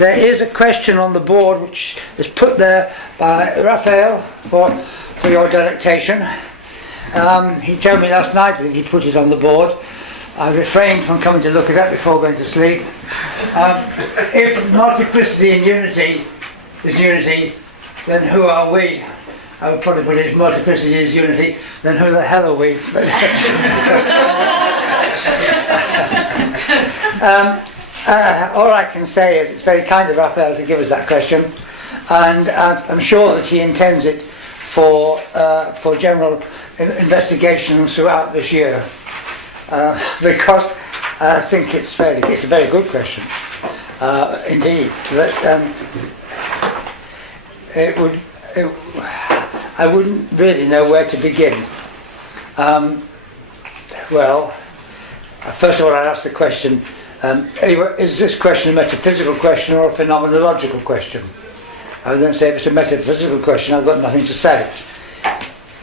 There is a question on the board which is put there by Raphael for your delectation. He told me last night that he put it on the board. I refrained from coming to look at that before going to sleep. If multiplicity and unity is unity, then who are we? I would probably put it, if multiplicity is unity, then who the hell are we? All I can say is it's very kind of Raphael to give us that question, and I'm sure that he intends it for general investigations throughout this year, because I think it's a very good question indeed. But I wouldn't really know where to begin. Well, first of all, I'd ask the question: is this question a metaphysical question or a phenomenological question? I would then say if it's a metaphysical question, I've got nothing to say.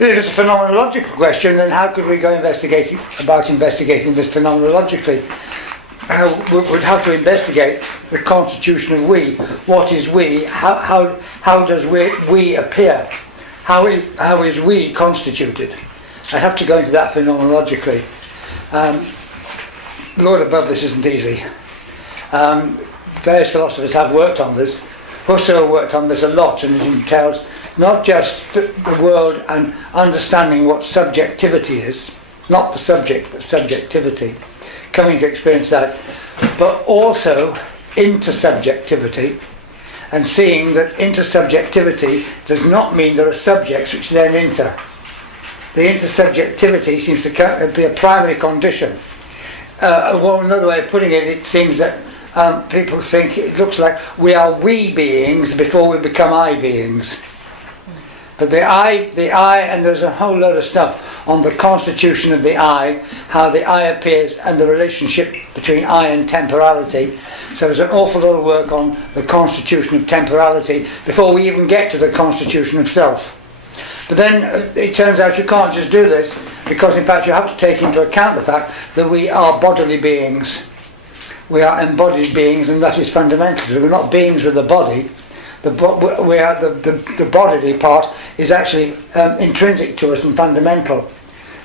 If it's a phenomenological question, then how could we go investigating this phenomenologically? We would have to investigate the constitution of we. What is we? How does we appear? How is we constituted? I'd have to go into that phenomenologically. Lord above, this isn't easy. Various philosophers have worked on this. Husserl worked on this a lot, and it entails not just the world and understanding what subjectivity is, not the subject, but subjectivity, coming to experience that, but also intersubjectivity, and seeing that intersubjectivity does not mean there are subjects which then inter. The intersubjectivity seems to be a primary condition. Well, another way of putting it, it seems that people think it looks like we are we beings before we become I beings. But the I, and there's a whole load of stuff on the constitution of the I, how the I appears, and the relationship between I and temporality. So there's an awful lot of work on the constitution of temporality before we even get to the constitution of self. But then it turns out you can't just do this, because in fact you have to take into account the fact that we are bodily beings. We are embodied beings, and that is fundamental. So we're not beings with a body. The bodily part is actually intrinsic to us and fundamental.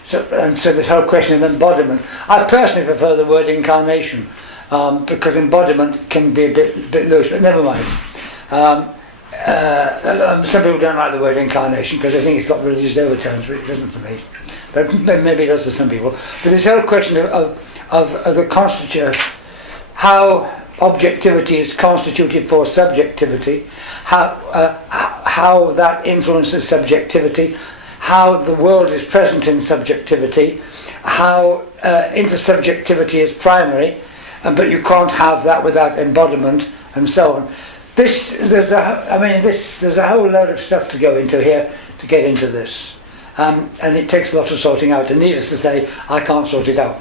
So this whole question of embodiment. I personally prefer the word incarnation, because embodiment can be a bit loose, but never mind. Some people don't like the word incarnation because they think it's got religious overtones, but it doesn't for me. But maybe it does to some people. But this whole question of the constitution, how objectivity is constituted for subjectivity, how that influences subjectivity, how the world is present in subjectivity, how intersubjectivity is primary, but you can't have that without embodiment, and so on. There's a whole load of stuff to go into here to get into this, and it takes a lot of sorting out. And needless to say, I can't sort it out.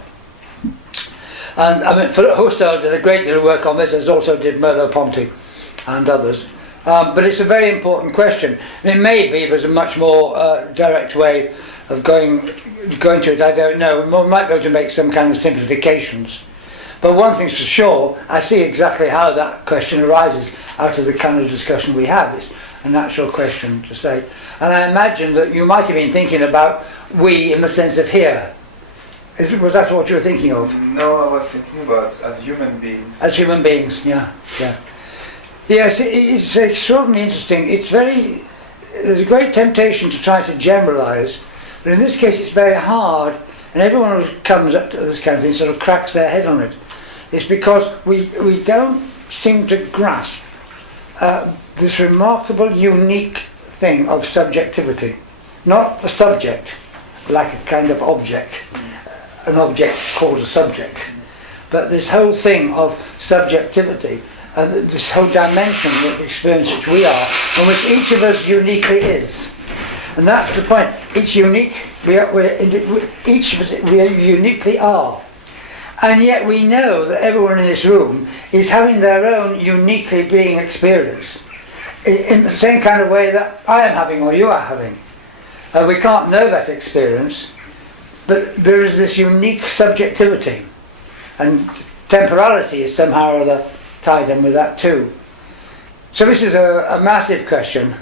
And Husserl did a great deal of work on this, as also did Merleau-Ponty and others. But it's a very important question. And it may be there's a much more direct way of going to it. I don't know. We might be able to make some kind of simplifications. But one thing's for sure, I see exactly how that question arises out of the kind of discussion we had. It's a natural question to say. And I imagine that you might have been thinking about we in the sense of here. Was that what you were thinking of? No, I was thinking about as human beings. As human beings, yeah. Yes, it's extraordinarily interesting. There's a great temptation to try to generalise, but in this case it's very hard, and everyone who comes up to this kind of thing sort of cracks their head on it. It's because we don't seem to grasp this remarkable, unique thing of subjectivity. Not the subject, like a kind of object, an object called a subject, but this whole thing of subjectivity, and this whole dimension of experience which we are, and which each of us uniquely is. And that's the point. It's unique. Each of us, we uniquely are. And yet we know that everyone in this room is having their own uniquely being experience, in the same kind of way that I am having or you are having. We can't know that experience, but there is this unique subjectivity, and temporality is somehow or other tied in with that too. So this is a massive question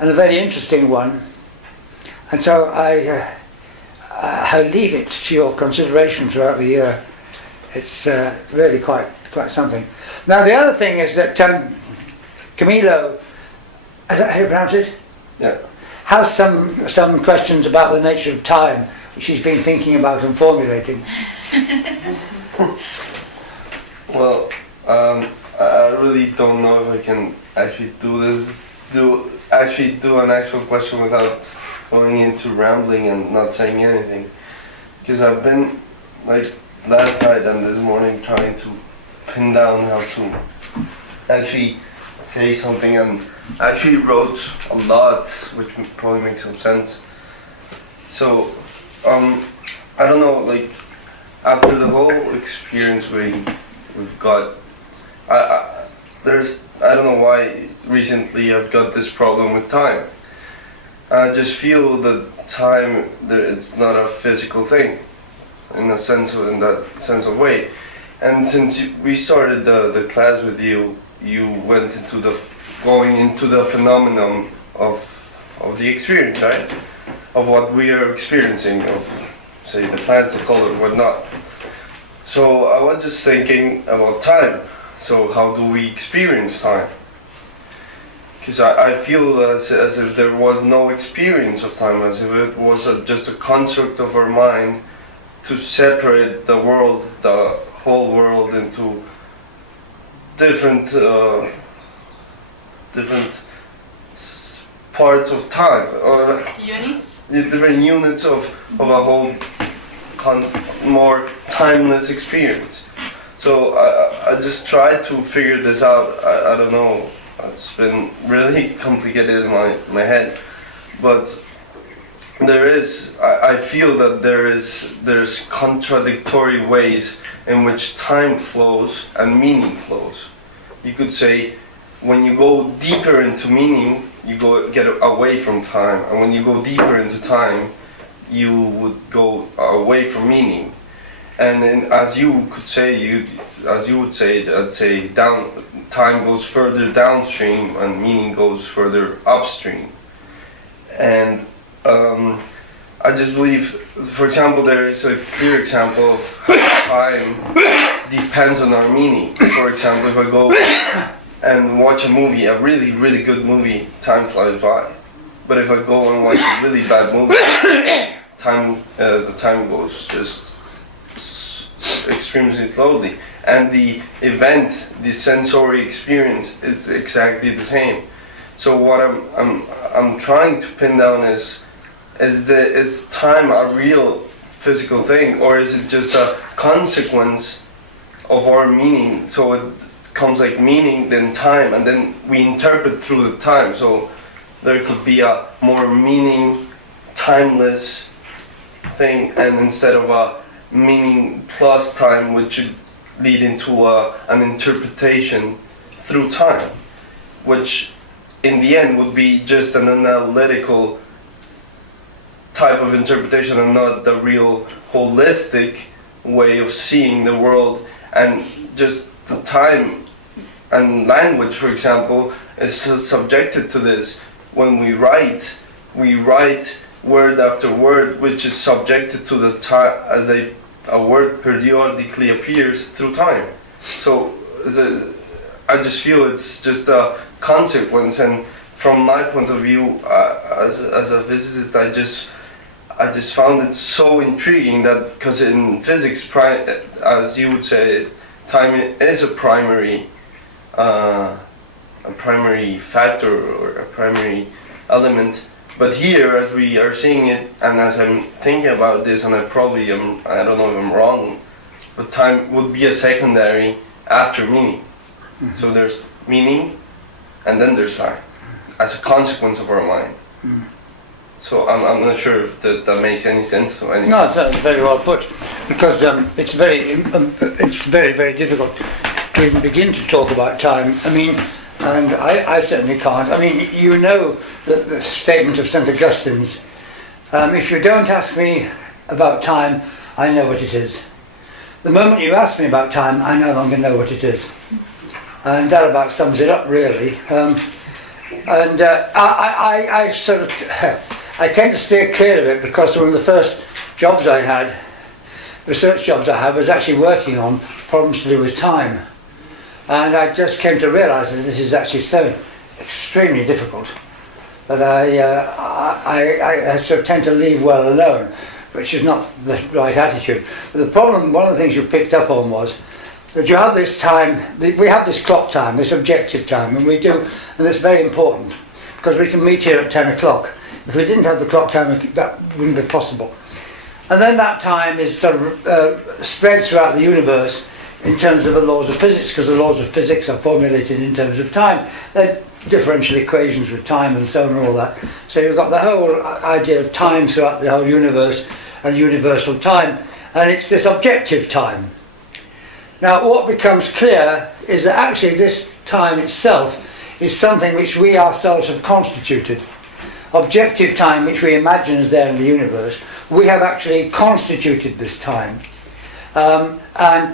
and a very interesting one, and so I'll leave it to your consideration throughout the year. It's really quite something. Now the other thing is that Camilo, is that how you pronounce it? Yeah. Has some questions about the nature of time, which he's been thinking about and formulating. Well, I really don't know if I can actually do an actual question without going into rambling and not saying anything. Because I've been, like, last night and this morning trying to pin down how to actually say something, and actually wrote a lot, which probably makes some sense. So, I don't know, like, after the whole experience we've got, I don't know why recently I've got this problem with time. I just feel that time, it's not a physical thing, in that sense of way. And since we started the class with you, you went into going into the phenomenon of the experience, right? Of what we are experiencing, of, say, the plants, the color, whatnot. So I was just thinking about time. So how do we experience time? Because I feel as if there was no experience of time, as if it was just a construct of our mind to separate the world, the whole world, into different parts of time, or units. Different units of a whole more timeless experience. So I just tried to figure this out. I don't know. It's been really complicated in my head, but I feel that there's contradictory ways in which time flows and meaning flows. You could say, when you go deeper into meaning, you get away from time, and when you go deeper into time, you would go away from meaning. And then, as you would say, I'd say time goes further downstream and meaning goes further upstream. And I just believe, for example, there is a clear example of how time depends on our meaning. For example, if I go and watch a movie, a really, really good movie, time flies by. But if I go and watch a really bad movie, the time goes just extremely slowly. And the event, the sensory experience, is exactly the same. So what I'm trying to pin down is time a real physical thing, or is it just a consequence of our meaning? So it comes like meaning, then time, and then we interpret through the time. So there could be a more meaning, timeless thing, and instead of a meaning plus time, which should lead into an interpretation through time, which in the end would be just an analytical type of interpretation and not the real holistic way of seeing the world. And just the time and language, for example, is subjected to this. When we write word after word, which is subjected to the time as a word periodically appears through time. So I just feel it's just a consequence, and from my point of view, as a physicist, I just found it so intriguing that, because in physics, as you would say, time is a primary factor or a primary element. But here, as we are seeing it, and as I'm thinking about this, and I don't know if I'm wrong, but time would be a secondary after meaning. Mm-hmm. So there's meaning, and then there's time, as a consequence of our mind. Mm. So I'm not sure if that makes any sense to anyone. No, it's very well put, because it's very, very difficult to even begin to talk about time. I mean, and I certainly can't. I mean, you know the statement of St. Augustine's, if you don't ask me about time, I know what it is. The moment you ask me about time, I no longer know what it is. And that about sums it up, really. I sort of, I tend to steer clear of it because one of the first jobs I had, research jobs I had, was actually working on problems to do with time. And I just came to realise that this is actually so extremely difficult that I sort of tend to leave well alone, which is not the right attitude. But the problem, one of the things you picked up on was that you have this time, we have this clock time, this objective time, and we do, and it's very important, because we can meet here at 10 o'clock. If we didn't have the clock time, that wouldn't be possible. And then that time is sort of spread throughout the universe in terms of the laws of physics, because the laws of physics are formulated in terms of time. They're differential equations with time and so on and all that. So you've got the whole idea of time throughout the whole universe and universal time, and it's this objective time. Now what becomes clear is that actually this time itself is something which we ourselves have constituted. Objective time, which we imagine is there in the universe, we have actually constituted this time. And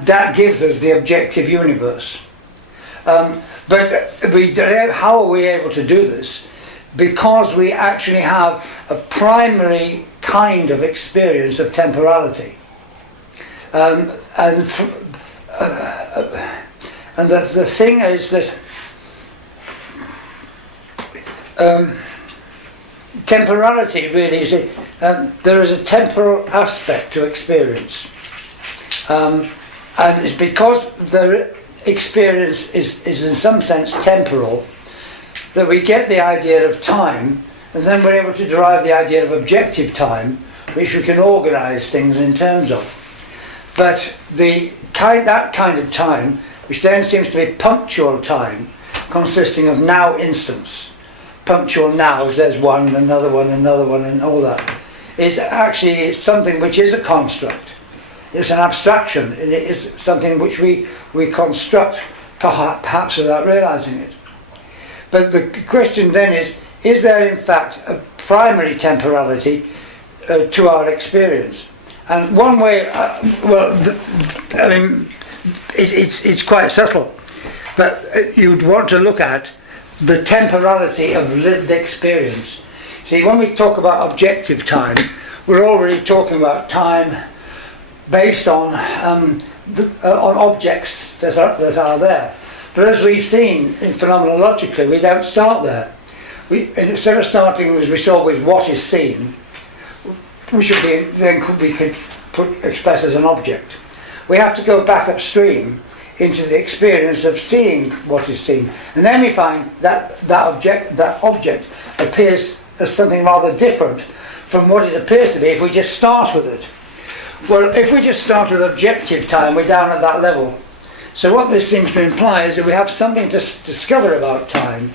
that gives us the objective universe. But how are we able to do this? Because we actually have a primary kind of experience of temporality. And the thing is that temporality really is there is a temporal aspect to experience. And it's because the experience is in some sense temporal that we get the idea of time, and then we're able to derive the idea of objective time, which we can organise things in terms of. But that kind of time, which then seems to be punctual time, consisting of now instants, punctual nows, there's one, another one, and all that, is actually something which is a construct. It's an abstraction, and it is something which we construct, perhaps without realising it. But the question then is there in fact a primary temporality to our experience? And one way, it's quite subtle, but you'd want to look at the temporality of lived experience. See, when we talk about objective time, we're already talking about time based on objects that are there. But as we've seen in phenomenologically, we don't start there. Instead of starting, as we saw, with what is seen, we could express as an object. We have to go back upstream into the experience of seeing what is seen, and then we find that object appears as something rather different from what it appears to be if we just start with it. Well, if we just start with objective time, we're down at that level. So what this seems to imply is that we have something to discover about time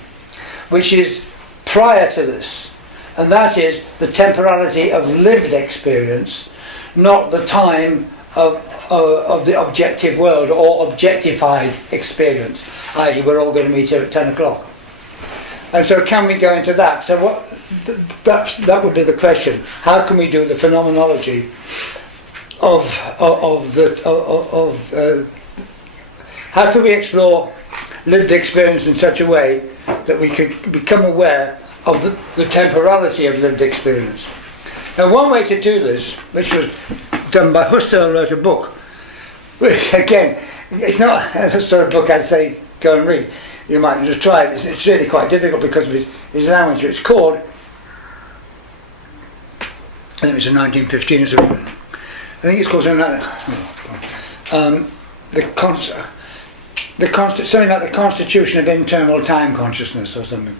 which is prior to this, and that is the temporality of lived experience, not the time of the objective world or objectified experience, i.e. we're all going to meet here at 10 o'clock. And so can we go into that? So that would be the question. How can we do the phenomenology how can we explore lived experience in such a way that we could become aware of the temporality of lived experience? Now, one way to do this, which was done by Husserl, wrote a book. Again, it's not a sort of book I'd say go and read. You might just try it. It's really quite difficult because of his language. It's called, I think it was in 1915 or something. I think it's called something like something like the Constitution of Internal Time Consciousness or something.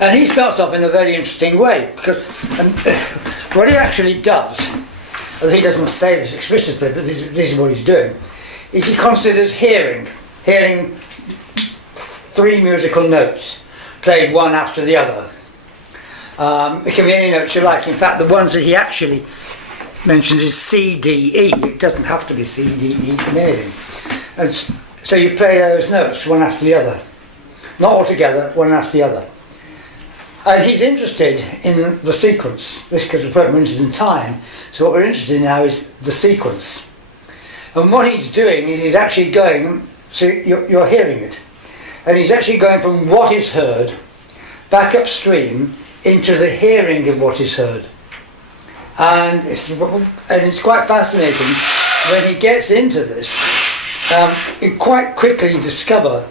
And he starts off in a very interesting way, because what he actually does, although he doesn't say this explicitly, but this is what he's doing, is he considers hearing three musical notes played one after the other. It can be any notes you like. In fact, the ones that he actually mentions is C, D, E. It doesn't have to be C, D, E, it can be anything. And so you play those notes one after the other. Not all together, one after the other. And he's interested in the sequence. This because we're interested in time. So what we're interested in now is the sequence. And what he's doing is he's actually going So you're hearing it. And he's actually going from what is heard back upstream into the hearing of what is heard. And it's quite fascinating when he gets into this. You quite quickly discover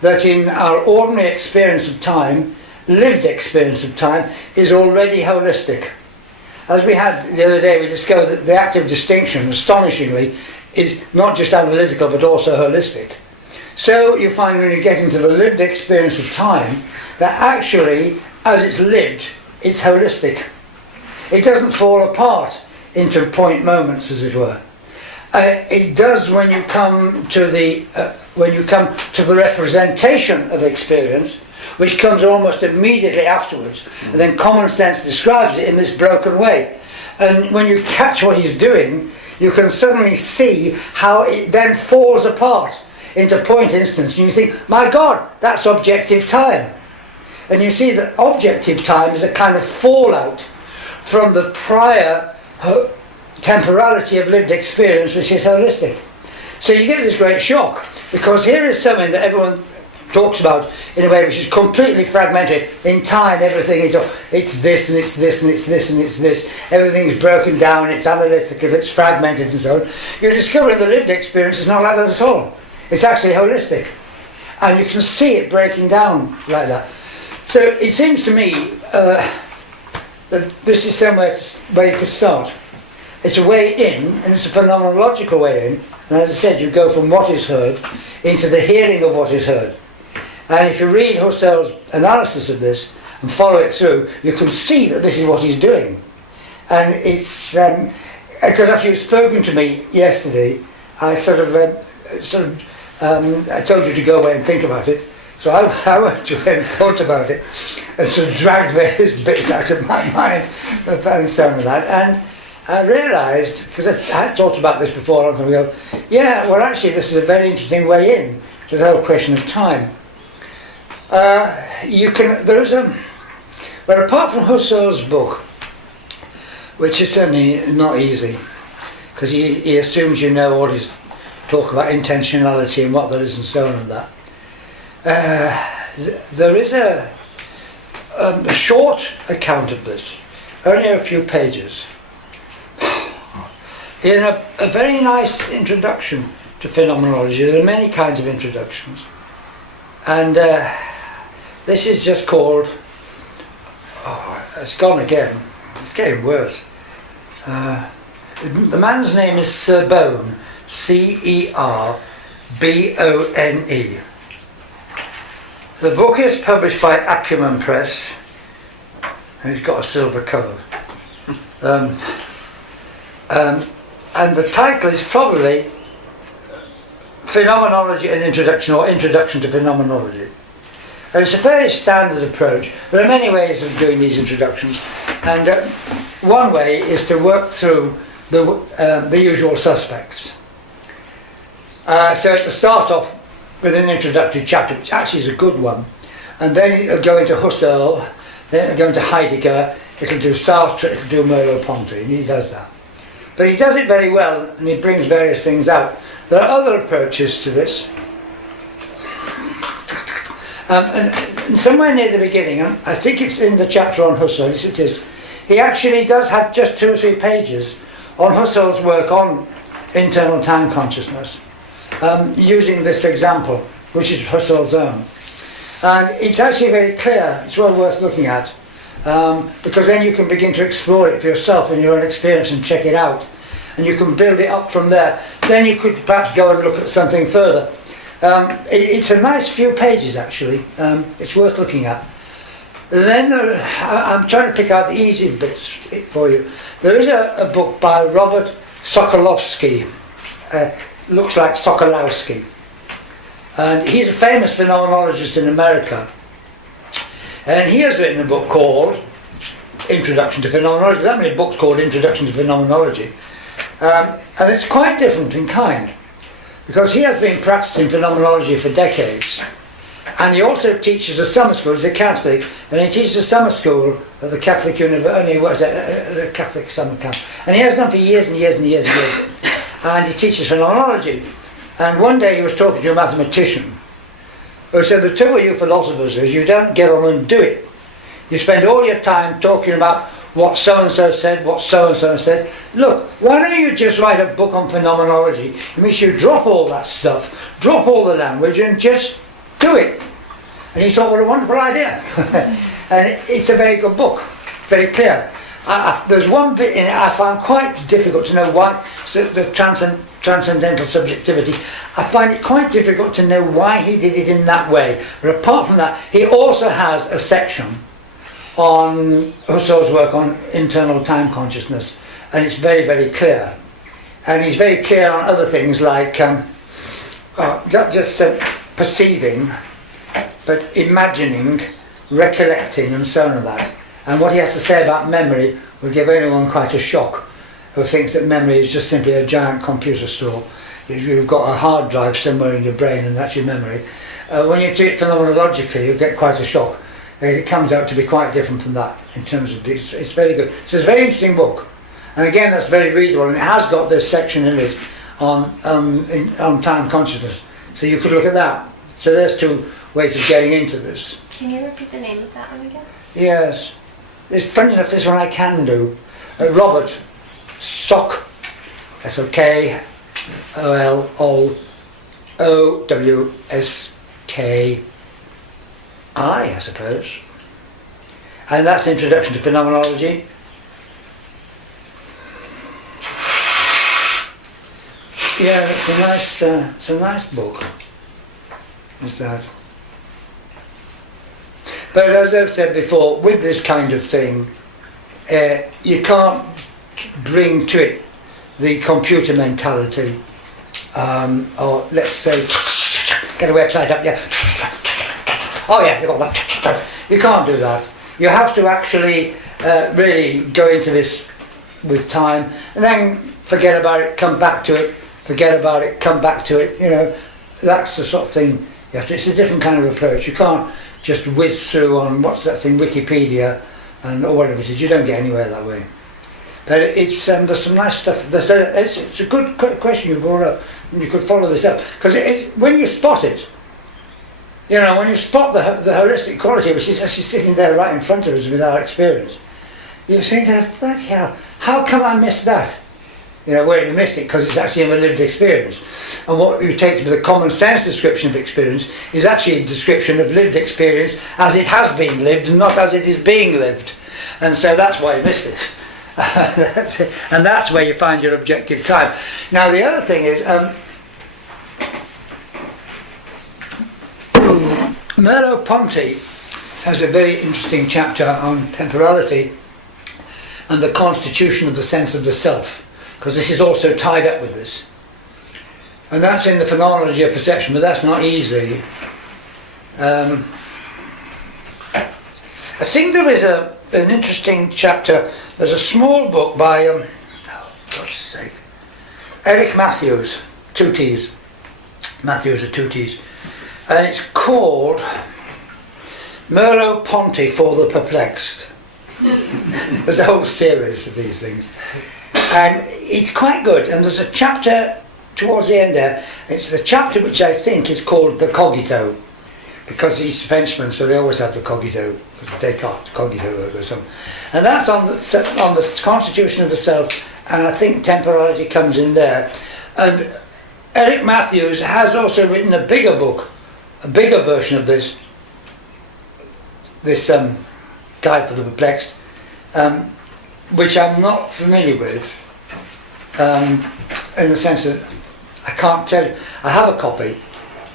that in our ordinary experience of time, lived experience of time is already holistic. As we had the other day, we discovered that the active distinction, astonishingly, is not just analytical but also holistic. So you find when you get into the lived experience of time that actually, as it's lived, it's holistic. It doesn't fall apart into point moments, as it were. It does when you come to the representation of experience, which comes almost immediately afterwards, and then common sense describes it in this broken way. And when you catch what he's doing, you can suddenly see how it then falls apart into point instance, and you think, my God, that's objective time. And you see that objective time is a kind of fallout from the prior temporality of lived experience, which is holistic. So you get this great shock, because here is something that everyone talks about in a way which is completely fragmented. In time, everything is, it's this and it's this and it's this and it's this. Everything is broken down, it's analytical, it's fragmented and so on. You discover that the lived experience is not like that at all. It's actually holistic. And you can see it breaking down like that. So it seems to me that this is somewhere where you could start. It's a way in, and it's a phenomenological way in. And as I said, you go from what is heard into the hearing of what is heard. And if you read Husserl's analysis of this and follow it through, you can see that this is what he's doing. And it's because after you've spoken to me yesterday, I I told you to go away and think about it. So I went away and thought about it, and sort of dragged various bits out of my mind and so on and that. And I realised, because I had thought about this before a long time ago, yeah, well actually this is a very interesting way in to the whole question of time. But apart from Husserl's book, which is certainly not easy, because he assumes you know all his talk about intentionality and what there is and so on and that, there is a short account of this, only a few pages, in a very nice introduction to phenomenology. There are many kinds of introductions, and this is just called, it's gone again, it's getting worse. The man's name is Cerbone, Cerbone. The book is published by Acumen Press, and it's got a silver cover. And the title is probably Phenomenology and Introduction, or Introduction to Phenomenology. And it's a fairly standard approach. There are many ways of doing these introductions, and one way is to work through the usual suspects. So to start off with an introductory chapter, which actually is a good one, and then it'll go into Husserl, then it'll go into Heidegger, it'll do Sartre, it'll do Merleau-Ponty, and he does that. But he does it very well, and he brings various things out. There are other approaches to this. And somewhere near the beginning, and I think it's in the chapter on Husserl, yes it is, he actually does have just 2 or 3 pages on Husserl's work on internal time consciousness, using this example, which is Husserl's own. And it's actually very clear, it's well worth looking at, because then you can begin to explore it for yourself in your own experience and check it out, and you can build it up from there. Then you could perhaps go and look at something further. It's a nice few pages actually, it's worth looking at. Then I'm trying to pick out the easy bits for you. There is a book by Robert Sokolowski, looks like Sokolowski, and he's a famous phenomenologist in America, and he has written a book called Introduction to Phenomenology. That many books called Introduction to Phenomenology, and it's quite different in kind, because he has been practicing phenomenology for decades, and he also teaches a summer school. He's a Catholic, and he teaches a summer school at the Catholic University, he works at a Catholic summer camp, and he has done for years and years and years and years, and he teaches phenomenology. And one day he was talking to a mathematician who said, the trouble with you philosophers is you don't get on and do it. You spend all your time talking about what so-and-so said, what so-and-so said. Look, why don't you just write a book on phenomenology? It means you drop all that stuff, drop all the language, and just do it. And he thought, what a wonderful idea. And it's a very good book, very clear. There's one bit in it I found quite difficult to know why, the transcendental subjectivity. I find it quite difficult to know why he did it in that way. But apart from that, he also has a section on Husserl's work on internal time consciousness, and it's very, very clear. And he's very clear on other things like not just perceiving, but imagining, recollecting, and so on and that. And what he has to say about memory will give anyone quite a shock who thinks that memory is just simply a giant computer store. You've got a hard drive somewhere in your brain and that's your memory. When you treat it phenomenologically, you get quite a shock. It comes out to be quite different from that in terms of it's very good. So it's a very interesting book. And again, that's very readable, and it has got this section in it on time consciousness. So you could look at that. So there's two ways of getting into this. Can you repeat the name of that one again? Yes. It's funny enough, this one I can do. Robert Sock, S-O-K-O-L-O-W-S-K-I, I suppose. And that's Introduction to Phenomenology. Yeah, it's a nice book. Is that? But as I've said before, with this kind of thing, you can't bring to it the computer mentality, or let's say, get a website up, yeah. Oh yeah, you got that. You can't do that. You have to actually really go into this with time, and then forget about it, come back to it, forget about it, come back to it. You know, that's the sort of thing you have to. It's a different kind of approach. You can't just whiz through on what's that thing, Wikipedia, or whatever it is. You don't get anywhere that way. But it's there's some nice stuff. It's a good question you brought up, and you could follow this up because when you spot it, you know, when you spot the holistic quality, which is actually sitting there right in front of us with our experience, you think, bloody hell, how come I missed that? You know, well, you missed it because it's actually a lived experience. And what you take to be the common sense description of experience is actually a description of lived experience as it has been lived and not as it is being lived. And so that's why you missed it. And that's where you find your objective time. Now the other thing is, Merleau-Ponty has a very interesting chapter on temporality and the constitution of the sense of the self, because this is also tied up with this. And that's in the phenomenology of perception, but that's not easy. I think there is an interesting chapter. There's a small book by, oh, God's sake, Eric Matthews, two T's. Matthews are two T's. And it's called Merleau-Ponty for the Perplexed. There's a whole series of these things. And it's quite good. And there's a chapter towards the end there. It's the chapter which I think is called the Cogito, because he's Frenchman, so they always have the Cogito, because Descartes, Cogito or something. And that's on the constitution of the self, and I think temporality comes in there. And Eric Matthews has also written a bigger book, a bigger version of this Guide for the Perplexed, which I'm not familiar with, in the sense that I can't tell you. I have a copy,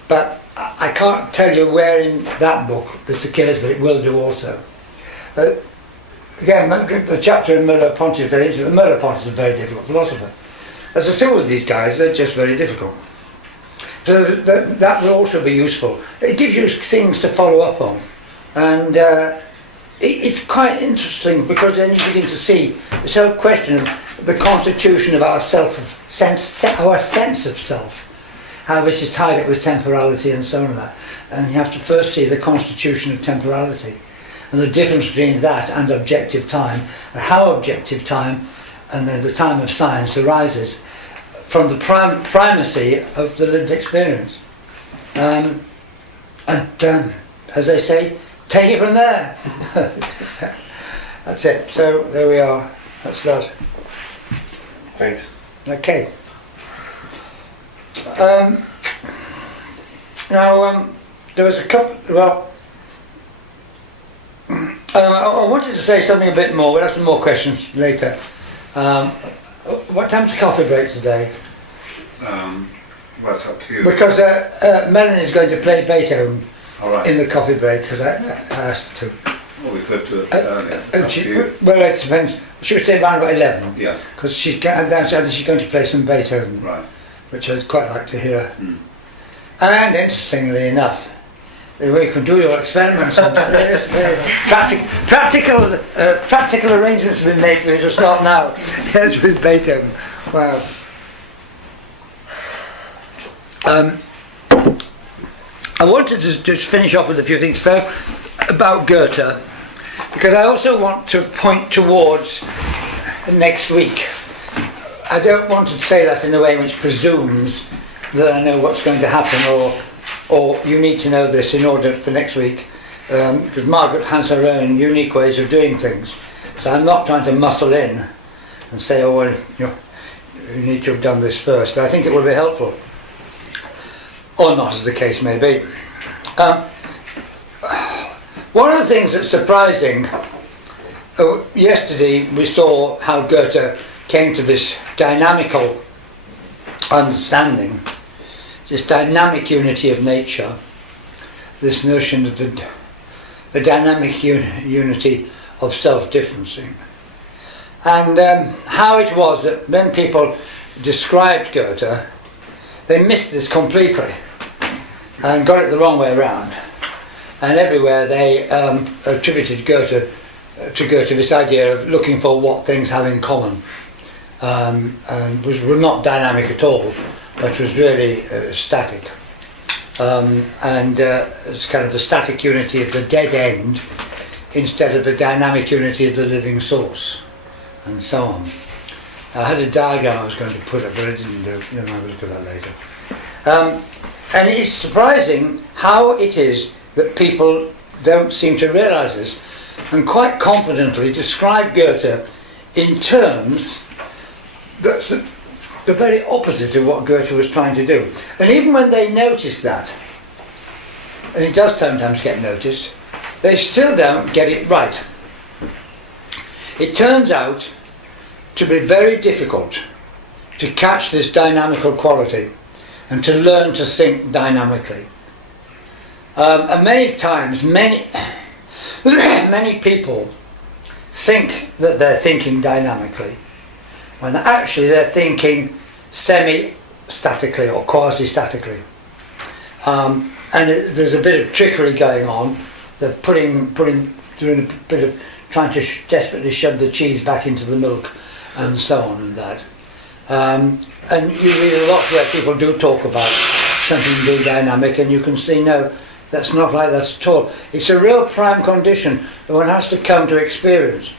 but I can't tell you where in that book this occurs, but it will do also. Again, the chapter in Merleau-Ponty is very interesting. Merleau-Ponty is a very difficult philosopher. As the two of these guys, they're just very difficult. So that will also be useful. It gives you things to follow up on. And it's quite interesting, because then you begin to see this whole question of the constitution of our our sense of self, how this is tied up with temporality and so on. And you have to first see the constitution of temporality and the difference between that and objective time, and how objective time and then the time of science arises from the primacy of the lived experience. And as they say, take it from there. That's it. So there we are. That's that. Thanks. Okay. Now, there was a couple. Well, I wanted to say something a bit more. We'll have some more questions later. What time's the coffee break today? Well, it's up to you. Because Melanie is going to play Beethoven All right. in the coffee break because I asked her to. Well, we could do it earlier. It's up to you. Well, it depends. She would say around about 11. Yeah. Because she's downstairs. She's going to play some Beethoven, Right. which I'd quite like to hear. Mm. And interestingly enough, we can do your experiments on this. Practical arrangements have been made for you to start now. Yes, with Beethoven. Wow. I wanted to just finish off with a few things so about Goethe, because I also want to point towards next week. I don't want to say that in a way which presumes that I know what's going to happen, or you need to know this in order for next week, because Margaret has her own unique ways of doing things. So I'm not trying to muscle in and say, oh, well, you need to have done this first, but I think it will be helpful. Or not, as the case may be. One of the things that's surprising, yesterday we saw how Goethe came to this dynamical understanding, this dynamic unity of nature, this notion of the dynamic unity of self-differencing. And how it was that when people described Goethe, they missed this completely and got it the wrong way around. And everywhere they attributed Goethe to Goethe this idea of looking for what things have in common, and were not dynamic at all, but was really static. And it's kind of the static unity of the dead end instead of the dynamic unity of the living source, and so on. I had a diagram I was going to put up, but I didn't do it. I will look at that later. And it's surprising how it is that people don't seem to realise this, and quite confidently describe Goethe in terms that's the very opposite of what Goethe was trying to do. And even when they notice that, and it does sometimes get noticed, they still don't get it right. It turns out to be very difficult to catch this dynamical quality and to learn to think dynamically. And many times, many people think that they're thinking dynamically, when actually they're thinking semi-statically or quasi-statically. And there's a bit of trickery going on. They're doing a bit of trying to desperately shove the cheese back into the milk, and so on and that. And you read a lot where people do talk about something being dynamic, and you can see, no, that's not like that at all. It's a real prime condition that one has to come to experience.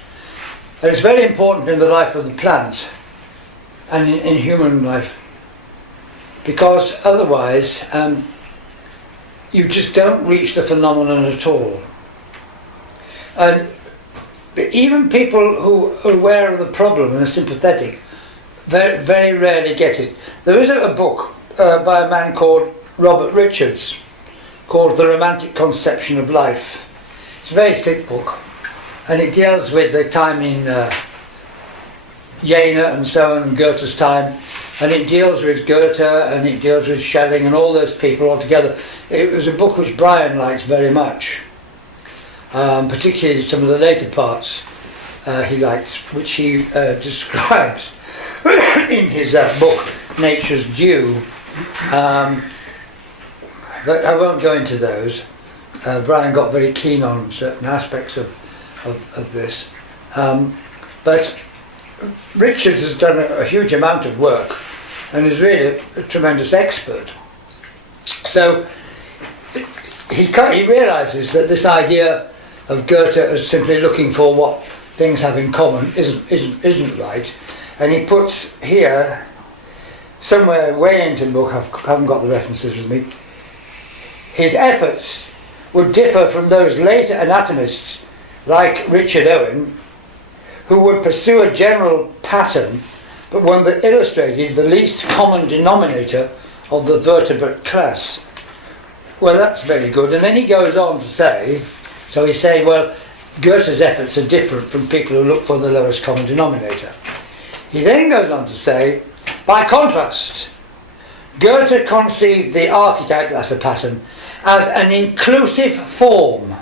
And it's very important in the life of the plant and in human life, because otherwise you just don't reach the phenomenon at all. And even people who are aware of the problem and are sympathetic very, very rarely get it. There is a book by a man called Robert Richards called The Romantic Conception of Life. It's a very thick book, and it deals with the time in Jena and so on, and Goethe's time, and it deals with Goethe, and it deals with Schelling and all those people all together. It was a book which Brian likes very much, particularly some of the later parts he likes, which he describes in his book Nature's Due. But I won't go into those. Brian got very keen on certain aspects of this. But Richards has done a huge amount of work and is really a tremendous expert. So he realises that this idea of Goethe as simply looking for what things have in common isn't right. And he puts here somewhere way into the book, I haven't got the references with me, his efforts would differ from those later anatomists like Richard Owen, who would pursue a general pattern but one that illustrated the least common denominator of the vertebrate class. Well, that's very good. And then he goes on to say, so he's saying, well, Goethe's efforts are different from people who look for the lowest common denominator. He then goes on to say, by contrast, Goethe conceived the archetype, that's a pattern, as an inclusive form,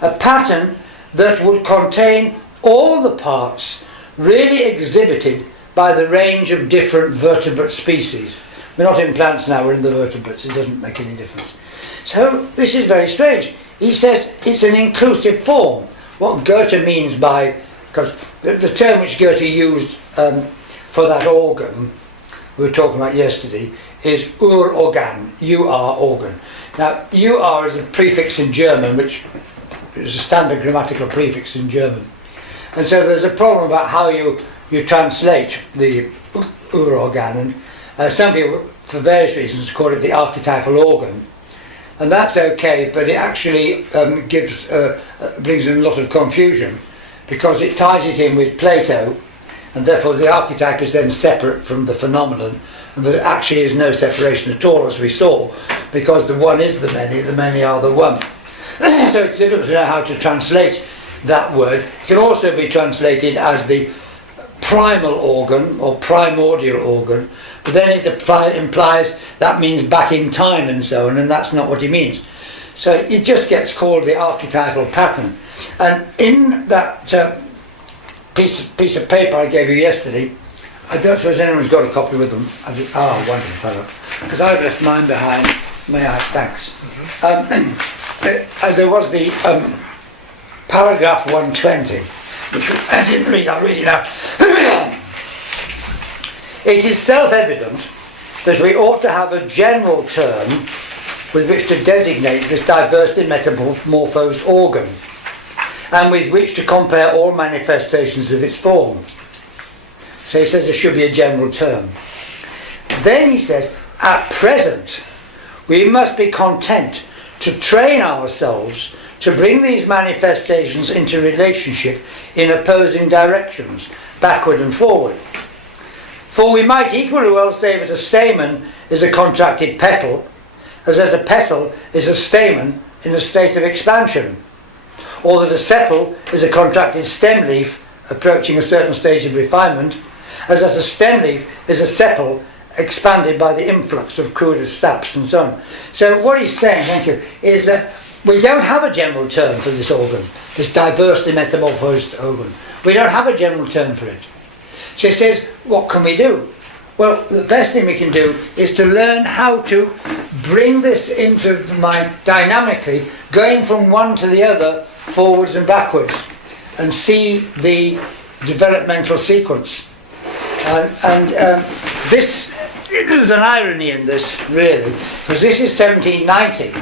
a pattern that would contain all the parts really exhibited by the range of different vertebrate species. We're not in plants now, we're in the vertebrates, it doesn't make any difference. So this is very strange. He says it's an inclusive form. What Goethe means by, because the term which Goethe used for that organ we were talking about yesterday is Urorgan, UR organ. Now UR is a prefix in German, which is a standard grammatical prefix in German. And so there's a problem about how you translate the Urorgan, and some people, for various reasons, call it the archetypal organ. And that's okay, but it actually brings in a lot of confusion because it ties it in with Plato, and therefore the archetype is then separate from the phenomenon, and there actually is no separation at all, as we saw, because the one is the many are the one. So it's difficult to know how to translate that word. It can also be translated as the primal organ or primordial organ, but then it implies that means back in time and so on, and that's not what he means. So it just gets called the archetypal pattern. And in that piece of paper I gave you yesterday, I don't suppose anyone's got a copy with them. Wonderful fellow, because I've left mine behind. May I? Thanks. There was the paragraph 120, which I didn't read. I'll read it out. It is self-evident that we ought to have a general term with which to designate this diversely metamorphosed organ, and with which to compare all manifestations of its form. So he says there should be a general term. Then he says, at present, we must be content to train ourselves to bring these manifestations into relationship in opposing directions, backward and forward. For we might equally well say that a stamen is a contracted petal, as that a petal is a stamen in a state of expansion, or that a sepal is a contracted stem leaf approaching a certain stage of refinement, as that a stem leaf is a sepal expanded by the influx of cruder saps and so on. So what he's saying, thank you, is that we don't have a general term for this organ, this diversely metamorphosed organ. We don't have a general term for it. So he says, what can we do? Well, the best thing we can do is to learn how to bring this into the mind dynamically, going from one to the other, forwards and backwards, and see the developmental sequence. This, there's an irony in this, really, because this is 1790.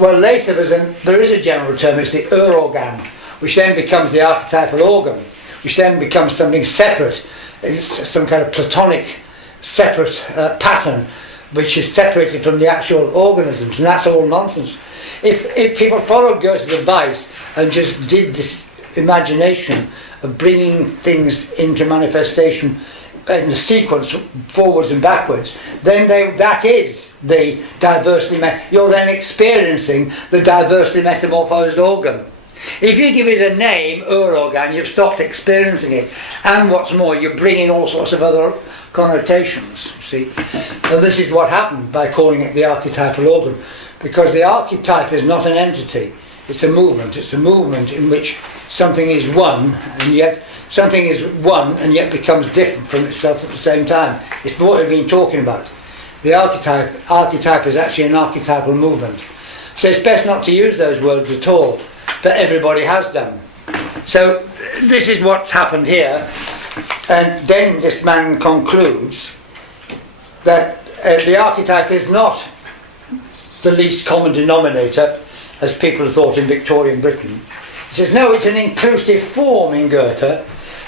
Well, later there is a general term, it's the Urorgan, which then becomes the archetypal organ, which then becomes something separate. It's some kind of Platonic separate pattern, which is separated from the actual organisms, and that's all nonsense. If people followed Goethe's advice and just did this imagination of bringing things into manifestation in the sequence forwards and backwards, then that is the you're then experiencing the diversely metamorphosed organ. If you give it a name, Urorgan, you've stopped experiencing it, and what's more, you bring in all sorts of other connotations, see. And this is what happened by calling it the archetypal organ, because the archetype is not an entity, it's a movement in which something is one, and yet becomes different from itself at the same time. It's what we've been talking about. The archetype is actually an archetypal movement. So it's best not to use those words at all, but everybody has them. So this is what's happened here, and then this man concludes that the archetype is not the least common denominator, as people thought in Victorian Britain. He says, no, it's an inclusive form in Goethe,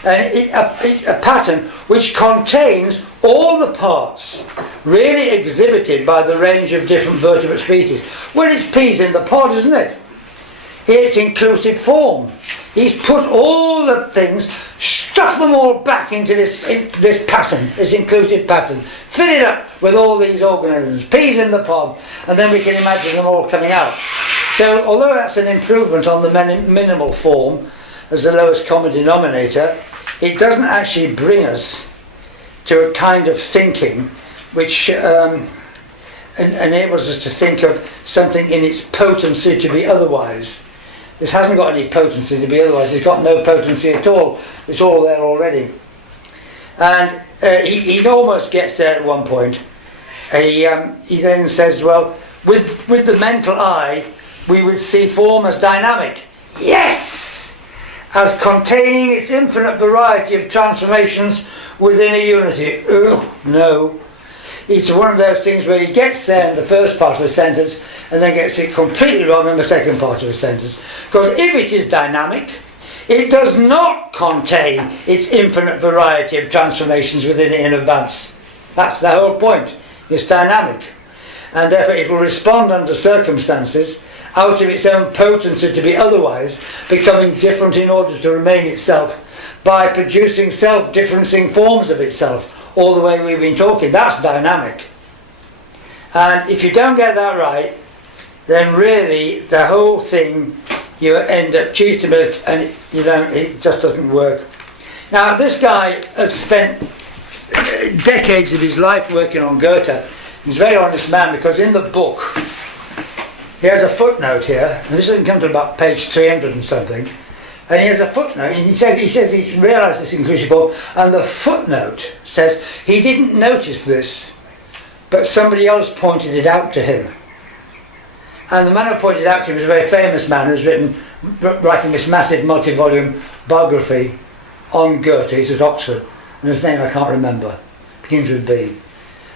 a pattern which contains all the parts really exhibited by the range of different vertebrate species. Well, it's peas in the pod, isn't it? Here it's inclusive form. He's put all the things, stuff them all back into this pattern, this inclusive pattern. Fill it up with all these organisms, peas in the pod, and then we can imagine them all coming out. So, although that's an improvement on the minimal form as the lowest common denominator, it doesn't actually bring us to a kind of thinking which enables us to think of something in its potency to be otherwise. This hasn't got any potency to be otherwise. It's got no potency at all. It's all there already. And he almost gets there at one point. He then says, well, with the mental eye, we would see form as dynamic. Yes! As containing its infinite variety of transformations within a unity. Oh, no. It's one of those things where he gets there in the first part of the sentence and then gets it completely wrong in the second part of the sentence. Because if it is dynamic, it does not contain its infinite variety of transformations within it in advance. That's the whole point. It's dynamic. And therefore it will respond under circumstances out of its own potency to be otherwise, becoming different in order to remain itself by producing self-differencing forms of itself. All the way we've been talking, that's dynamic. And if you don't get that right, then really the whole thing, you end up cheese to milk, and it just doesn't work. Now, this guy has spent decades of his life working on Goethe. He's a very honest man, because in the book he has a footnote here, and this doesn't come to about page 300 and something. And he has a footnote, and he says he's realised this inclusive form, and the footnote says he didn't notice this, but somebody else pointed it out to him. And the man who pointed it out to him is a very famous man who's writing this massive multi-volume biography on Goethe. He's at Oxford, and his name I can't remember. Begins with B.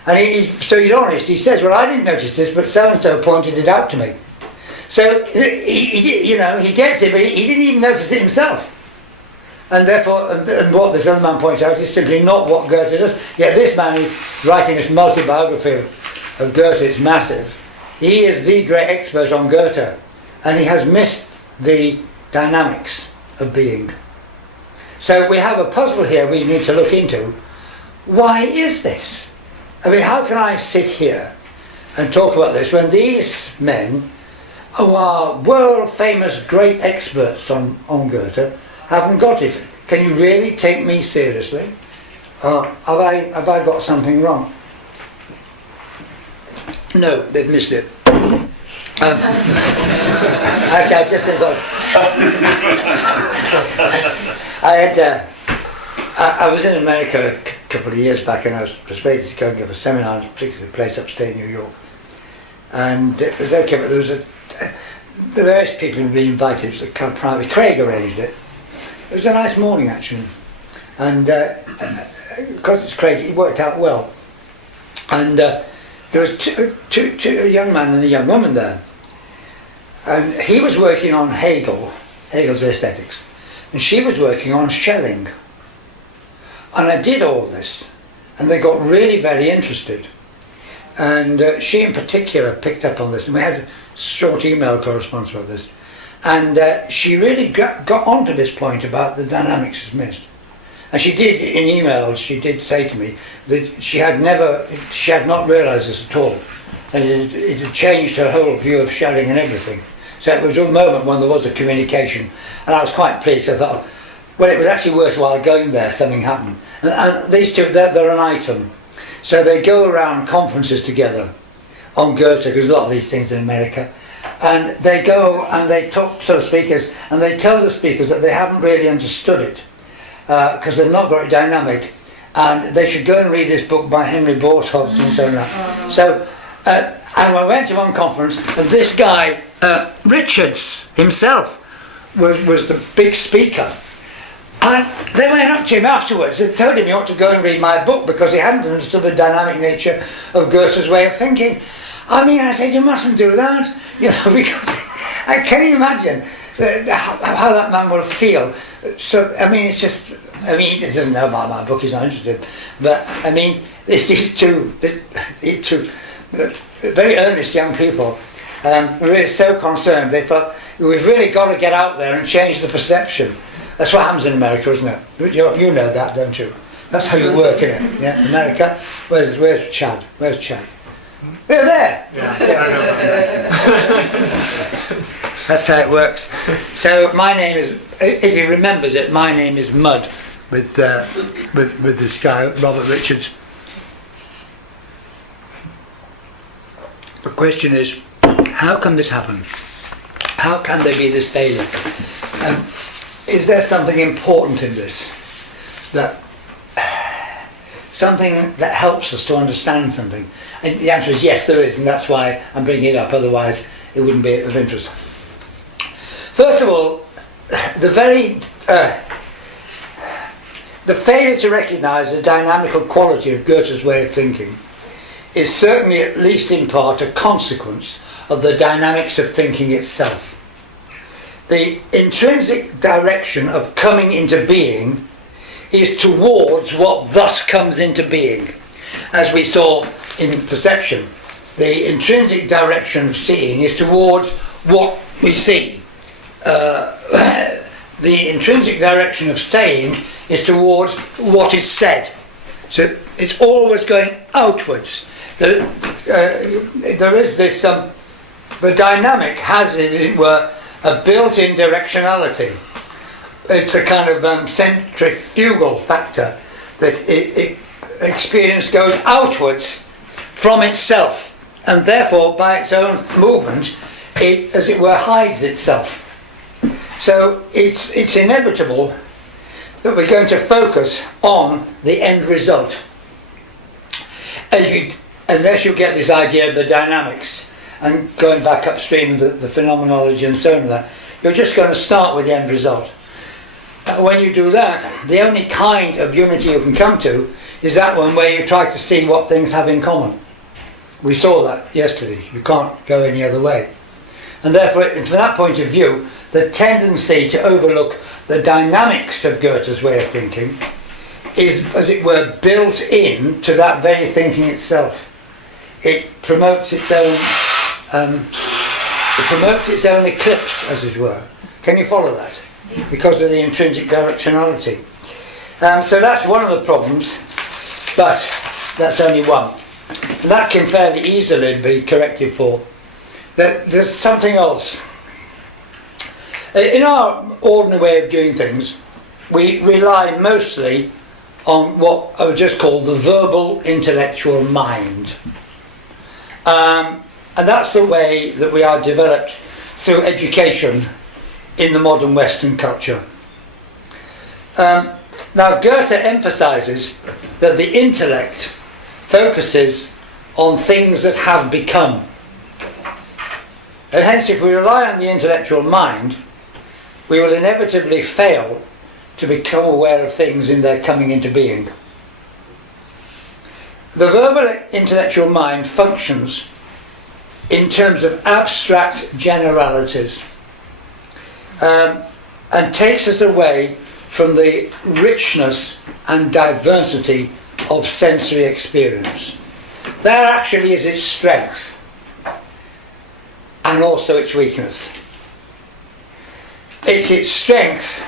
And so he's honest. He says, well, I didn't notice this, but so-and-so pointed it out to me. So, he gets it, but he didn't even notice it himself. And therefore, and what this other man points out is simply not what Goethe does. Yet this man is writing this multi-biography of Goethe, it's massive. He is the great expert on Goethe, and he has missed the dynamics of being. So we have a puzzle here we need to look into. Why is this? I mean, how can I sit here and talk about this when these men, who are world-famous great experts on Goethe, haven't got it? Can you really take me seriously? Have I got something wrong? No, they've missed it. Actually, I just thought I was in America a couple of years back, and I was persuaded to go and give a seminar in a particular place upstate New York. And it was okay, but there was the various people who'd been invited. It was a kind of private. Craig arranged it. It was a nice morning, actually, and because it's Craig, it worked out well. And there was a young man and a young woman there, and he was working on Hegel's aesthetics, and she was working on Schelling. And I did all this, and they got really very interested. And she in particular picked up on this, and we had a short email correspondence about this. And she really got onto this point about the dynamics is missed. And she did, in emails, she did say to me that she had not realised this at all. And it had changed her whole view of Schelling and everything. So it was a moment when there was a communication. And I was quite pleased. I thought, well, it was actually worthwhile going there, something happened. And these two, they're an item. So they go around conferences together on Goethe, because a lot of these things in America. And they go and they talk to the speakers, and they tell the speakers that they haven't really understood it, because they've not got it dynamic, and they should go and read this book by Henri Bortoft and so on. So, and I went to one conference, and this guy, Richards himself, was the big speaker. And they went up to him afterwards and told him he ought to go and read my book because he hadn't understood the dynamic nature of Goethe's way of thinking. I mean, I said, you mustn't do that, because can you imagine how that man will feel? So, I mean, it's just I mean, he doesn't know about my book, he's not interested. But, I mean, these two very earnest young people were really so concerned. They felt, we've really got to get out there and change the perception. That's what happens in America, isn't it? You know that, don't you? That's how you work, isn't it? Yeah, America. Where's Chad? Where's Chad? They're there! Yeah. That's how it works. So my name is, if he remembers it, my name is Mud, with this guy, Robert Richards. The question is, how can this happen? How can there be this failure? Is there something important in this? Something that helps us to understand something? And the answer is yes, there is, and that's why I'm bringing it up, otherwise it wouldn't be of interest. First of all, the failure to recognise the dynamical quality of Goethe's way of thinking is certainly, at least in part, a consequence of the dynamics of thinking itself. The intrinsic direction of coming into being is towards what thus comes into being. As we saw in perception, the intrinsic direction of seeing is towards what we see. The intrinsic direction of saying is towards what is said. So it's always going outwards. There is this, the dynamic has, as it were, a built-in directionality. It's a kind of centrifugal factor that experience goes outwards from itself, and therefore by its own movement it, as it were, hides itself. So it's inevitable that we're going to focus on the end result, unless you get this idea of the dynamics and going back upstream, the phenomenology and so on, that you're just going to start with the end result. When you do that, the only kind of unity you can come to is that one where you try to see what things have in common. We saw that yesterday. You can't go any other way. And therefore, from that point of view, the tendency to overlook the dynamics of Goethe's way of thinking is, as it were, built in to that very thinking itself. It promotes its own eclipse, as it were. Can you follow that? Because of the intrinsic directionality. So that's one of the problems, but that's only one. And that can fairly easily be corrected for. There's something else. In our ordinary way of doing things, we rely mostly on what I would just call the verbal intellectual mind. And that's the way that we are developed through education in the modern Western culture. Now Goethe emphasises that the intellect focuses on things that have become. And hence, if we rely on the intellectual mind, we will inevitably fail to become aware of things in their coming into being. The verbal intellectual mind functions in terms of abstract generalities, and takes us away from the richness and diversity of sensory experience. That actually is its strength and also its weakness. It's its strength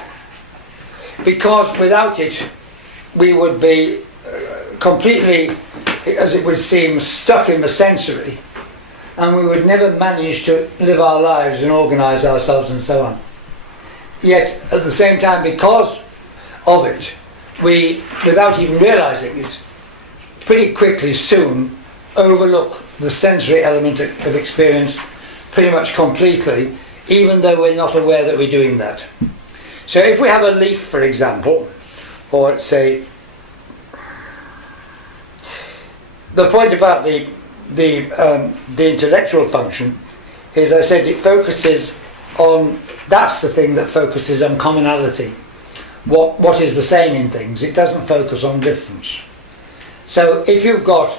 because without it we would be completely, as it would seem, stuck in the sensory, and we would never manage to live our lives and organise ourselves and so on. Yet at the same time, because of it, we, without even realising it, pretty quickly soon overlook the sensory element of experience pretty much completely, even though we're not aware that we're doing that. So if we have a leaf, for example, or say, the point about the intellectual function is, I said, it focuses on, that's the thing that focuses on commonality. What is the same in things? It doesn't focus on difference. So if you've got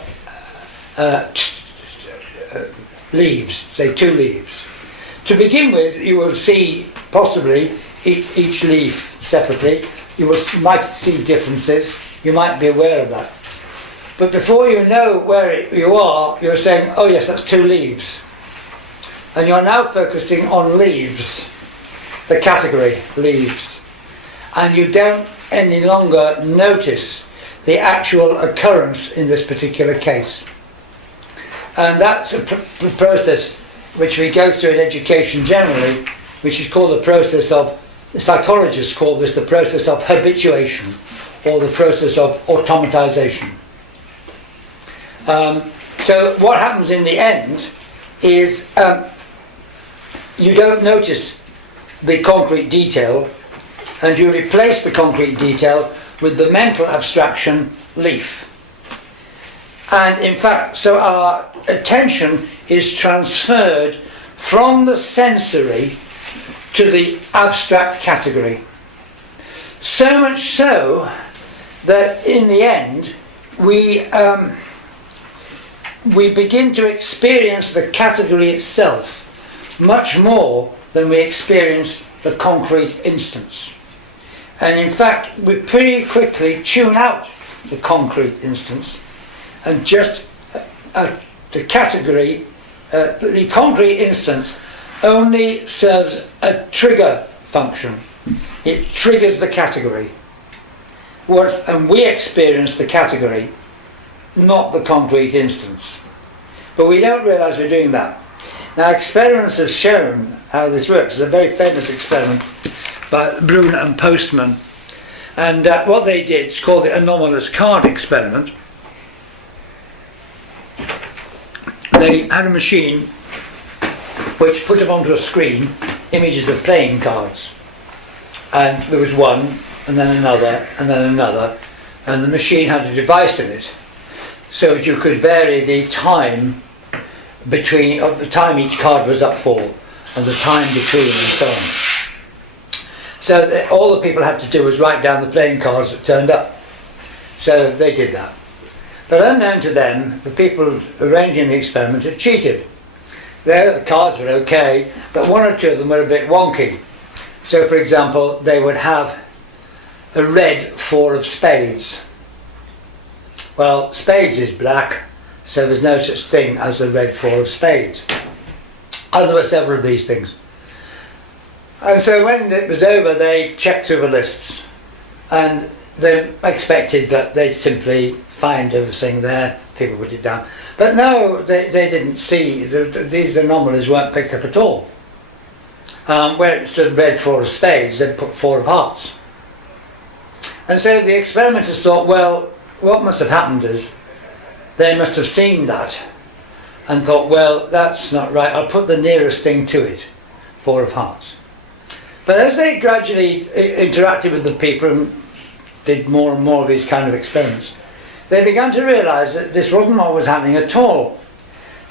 leaves, say 2 leaves, to begin with you will see possibly each leaf separately, might see differences, you might be aware of that. But before you know where you are, you're saying, oh yes, that's 2 leaves. And you're now focusing on leaves, the category leaves. And you don't any longer notice the actual occurrence in this particular case. And that's a process which we go through in education generally, which is called the process of, the psychologists call this the process of habituation, or the process of automatization. So what happens in the end is you don't notice the concrete detail, and you replace the concrete detail with the mental abstraction leaf. And in fact, so our attention is transferred from the sensory to the abstract category. So much so that in the end we begin to experience the category itself much more than we experience the concrete instance. And in fact, we pretty quickly tune out the concrete instance and just the category, the concrete instance only serves a trigger function. It triggers the category. And we experience the category, not the concrete instance. But we don't realise we're doing that. Now, experiments have shown how this works. It's a very famous experiment by Brunner and Postman. And what they did is called the anomalous card experiment. They had a machine which put up onto a screen images of playing cards. And there was one, and then another, and then another. And the machine had a device in it, so that you could vary the time between, of the time each card was up for, and the time between, and so on. So all the people had to do was write down the playing cards that turned up. So they did that. But unknown to them, the people arranging the experiment had cheated. The cards were okay, but one or two of them were a bit wonky. So, for example, they would have a red 4 of spades. Well, spades is black, so there's no such thing as a red 4 of spades. And there were several of these things. And so when it was over, they checked through the lists, and they expected that they'd simply find everything there, people put it down. But no, they didn't see, these anomalies weren't picked up at all. Where it stood red 4 of spades, they'd put 4 of hearts. And so the experimenters thought, well, what must have happened is they must have seen that and thought, well, that's not right, I'll put the nearest thing to it, 4 of hearts. But as they gradually interacted with the people and did more and more of these kind of experiments, they began to realise that this wasn't what was happening at all.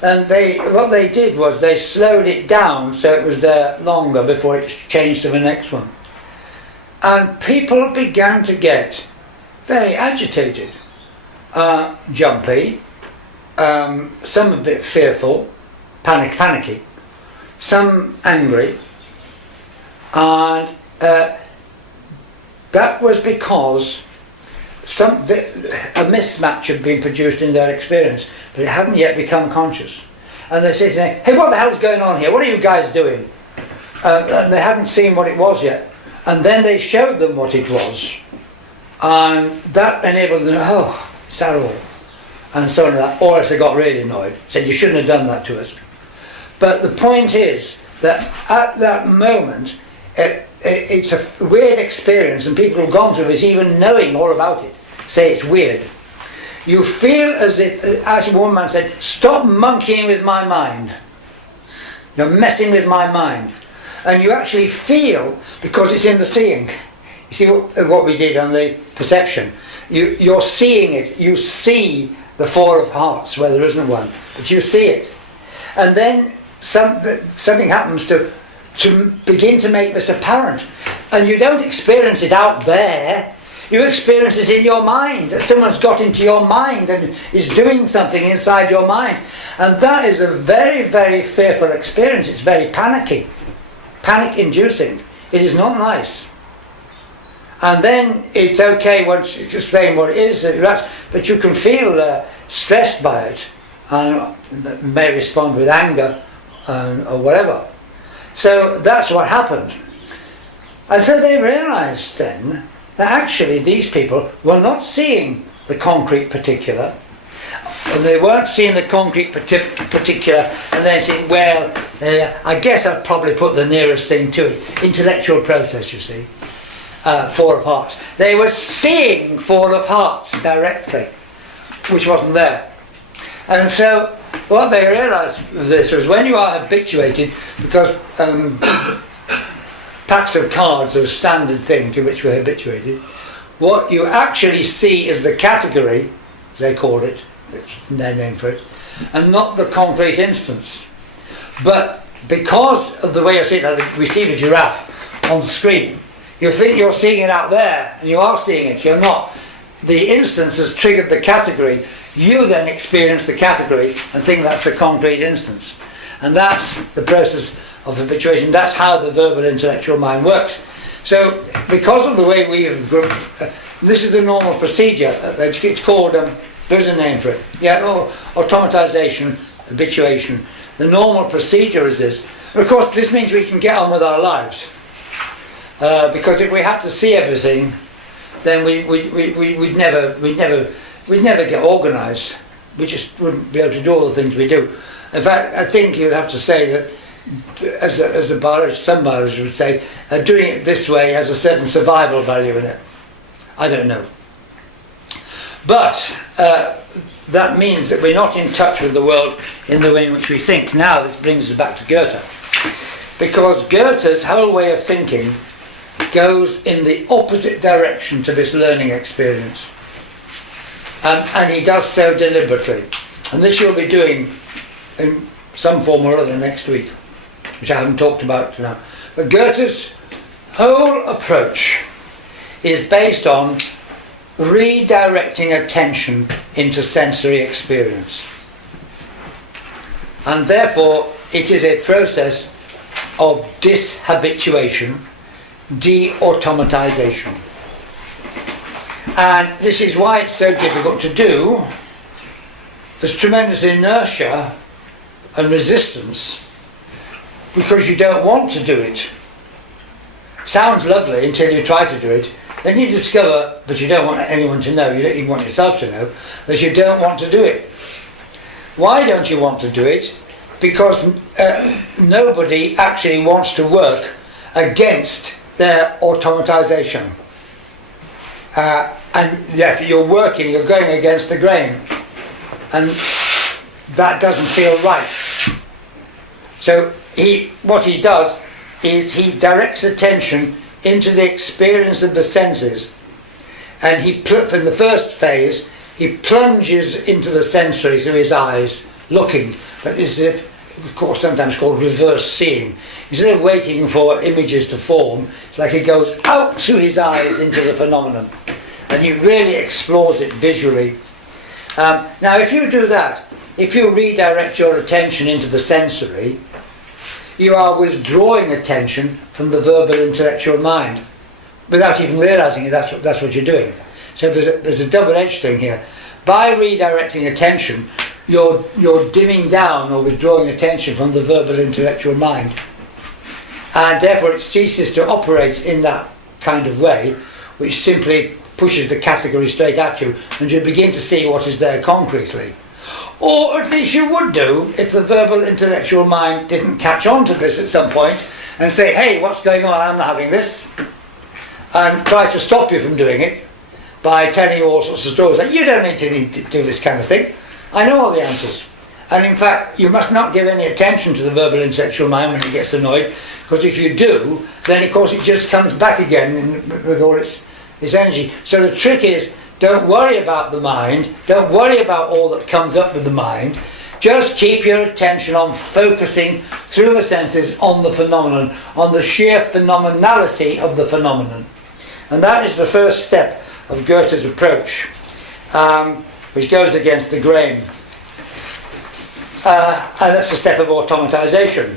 And what they did was they slowed it down so it was there longer before it changed to the next one. And people began to get very agitated, jumpy, some a bit fearful, panicky, some angry, and that was because a mismatch had been produced in their experience, but it hadn't yet become conscious. And they said to them, hey, what the hell's going on here? What are you guys doing? And they hadn't seen what it was yet. And then they showed them what it was. And that enabled them, oh, it's that all. And so on. That. Or else they got really annoyed. Said, you shouldn't have done that to us. But the point is that at that moment, it's a weird experience, and people who've gone through this, even knowing all about it, say it's weird. You feel as if, as one man said, stop monkeying with my mind. You're messing with my mind. And you actually feel, because it's in the seeing. You see what we did on the perception. You're seeing it. You see the 4 of hearts where there isn't one, but you see it. And then something happens to begin to make this apparent. And you don't experience it out there. You experience it in your mind. That someone's got into your mind and is doing something inside your mind. And that is a very, very fearful experience. It's very panicky. Panic-inducing. It is not nice. And then it's okay once you explain what it is, but you can feel stressed by it and may respond with anger or whatever. So that's what happened. And so they realised then that actually these people were not seeing the concrete particular, and they weren't seeing the concrete particular, and then saying, well, I guess I'd probably put the nearest thing to it, intellectual process, you see, four of hearts. They were seeing four of hearts directly, which wasn't there. And so what they realised with this was when you are habituated, because packs of cards are a standard thing to which we're habituated, what you actually see is the category, as they called it, it's their name for it, and not the concrete instance. But because of the way you see it, like we see the giraffe on the screen, you think you're seeing it out there, and you are seeing it, you're not. The instance has triggered the category. You then experience the category and think that's the concrete instance. And that's the process of habituation. That's how the verbal intellectual mind works. So, because of the way we've grouped, this is the normal procedure. It's called, there's a name for it. Automatization, habituation. The normal procedure is this. Of course, this means we can get on with our lives. Because if we had to see everything, then we'd never get organised. We just wouldn't be able to do all the things we do. In fact, I think you'd have to say that, as a biologist, some biologists would say, doing it this way has a certain survival value in it. I don't know. But that means that we're not in touch with the world in the way in which we think. Now this brings us back to Goethe. Because Goethe's whole way of thinking goes in the opposite direction to this learning experience. And he does so deliberately. And this you'll be doing in some form or other next week, which I haven't talked about now. But Goethe's whole approach is based on redirecting attention into sensory experience. And therefore, it is a process of dishabituation, de-automatization. And this is why it's so difficult to do. There's tremendous inertia and resistance because you don't want to do it. Sounds lovely until you try to do it. Then you discover, but you don't want anyone to know, you don't even want yourself to know, that you don't want to do it. Why don't you want to do it? Because nobody actually wants to work against their automatization. And if you're working, you're going against the grain. And that doesn't feel right. So what he does is he directs attention into the experience of the senses, and in the first phase he plunges into the sensory through his eyes, looking, but this is sometimes called reverse seeing. Instead of waiting for images to form, it's like he goes out through his eyes into the phenomenon, and he really explores it visually. Now if you do that, if you redirect your attention into the sensory, you are withdrawing attention from the verbal intellectual mind without even realizing it. That's what you're doing. So there's a double-edged thing here. By redirecting attention, you're dimming down or withdrawing attention from the verbal intellectual mind, and therefore it ceases to operate in that kind of way, which simply pushes the category straight at you, and you begin to see what is there concretely. Or at least you would do if the verbal intellectual mind didn't catch on to this at some point and say, hey, what's going on, I'm not having this, and try to stop you from doing it by telling you all sorts of stories like, you don't need to do this kind of thing, I know all the answers. And in fact, you must not give any attention to the verbal intellectual mind when it gets annoyed, because if you do, then of course it just comes back again with all its energy. So the trick is, don't worry about the mind, don't worry about all that comes up with the mind, just keep your attention on focusing through the senses on the phenomenon, on the sheer phenomenality of the phenomenon. And that is the first step of Goethe's approach, which goes against the grain. And that's the step of automatization,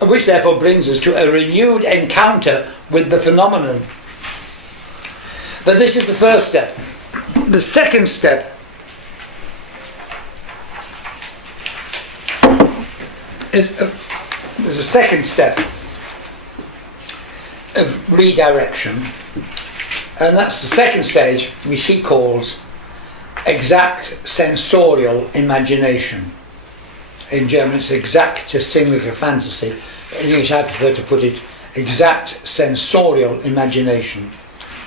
which therefore brings us to a renewed encounter with the phenomenon. But this is the first step. The second step is there's a second step of redirection, and that's the second stage, which he calls exact sensorial imagination. In German it's exacte sinnliche Fantasy. In English I prefer to put it exact sensorial imagination,